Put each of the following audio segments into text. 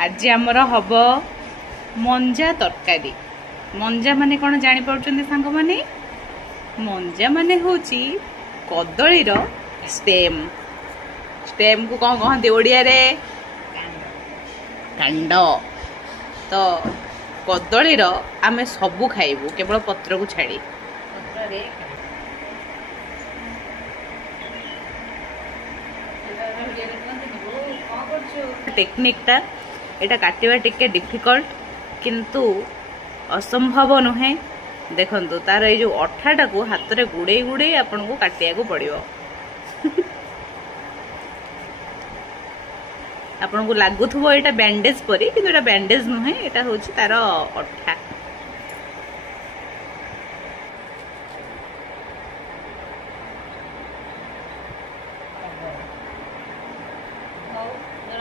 आज आमर हम मंजा तरकारी। मंजा माने कौन जानी पारुचंदी सांग माने? मंजा माने होची कदलीर स्टेम। स्टेम को कौन कहते ओडिया रे? कांड। तो कदलीर आमे सबू खाइबू केवल पत्र को छाड़ी। टेक्निकटा एटा काटिबा टिके डिफिकल्ट किंतु असंभव नुहे। देखंतु तार ए जो अठाटा को हाथ रे गुड़े गुड़े आपन को काटिया को पड़िबो। आपन को लागुथबो एटा बैंडेज परी किंतु एटा बैंडेज नुहे, एटा होची तार अठा।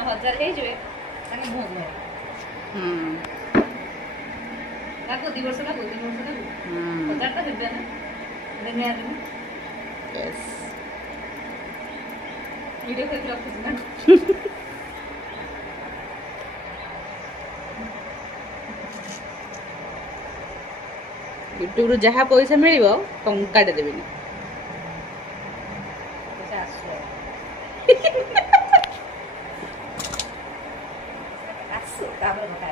हजार हे जवे ताके भोग में लागो 2 वर्ष लागो 3 वर्ष लागो हजार ता हेबे ना देने आ दिन। यस वीडियो कर रखछ ना यूट्यूब रु जहा पैसा मिलिबो टंकाटे देबिनी। पैसा आसो आसो तापर बता